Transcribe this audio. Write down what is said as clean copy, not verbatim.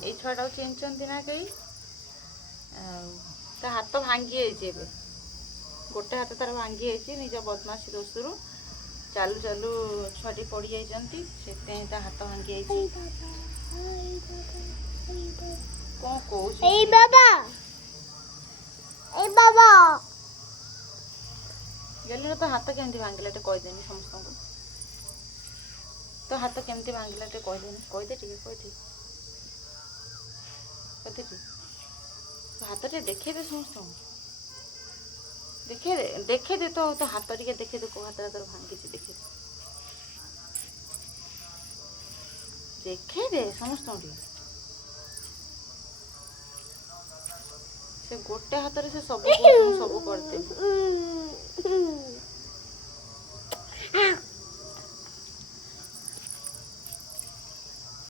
ଏଇ ଛୁଆଟାକୁ ଚିହ୍ନିଛନ୍ତି ନା କେହି? ତା ହାତ ଭାଙ୍ଗି ଯାଇଛି ଏବେ, ଗୋଟେ ହାତ ତାର ଭାଙ୍ଗି ଯାଇଛି ନିଜ ବଦମାସି ଦୋଷରୁ। ଚାଲୁ ଚାଲୁ ଛୁଆଟି ପଡ଼ି ଯାଇଛନ୍ତି, ସେଥିପାଇଁ ତା ହାତ ଭାଙ୍ଗି ଯାଇଛି। କ'ଣ କହୁଛି? ଏଇ ବାବା, ଏଇ ବାବା ଗେଲୁର ତୋ ହାତ କେମିତି ଭାଙ୍ଗିଲା ଟିକେ କହିଦେନି ସମସ୍ତଙ୍କୁ। ତୋ ହାତ କେମିତି ଭାଙ୍ଗିଲା ଟିକେ କହିଦେନି, କହିଦେ ଟିକେ, କହିଦେ ଟିକେ। ତୋ ହାତ ଟିକେ ଦେଖେଇଦେ ସମସ୍ତଙ୍କୁ, ଦେଖେଇଦେ ତୋ ହାତ ଟିକେ ଦେଖେଇଦେ, କୋଉ ହାତଟା ତୋର ଭାଙ୍ଗିଛି ଦେଖେଇଦେ, ଦେଖେଇଦେ ସମସ୍ତଙ୍କୁ ଟିକେ। ସେ ଗୋଟେ ହାତରେ ସେ ସବୁ ସବୁ କରିଦେବି।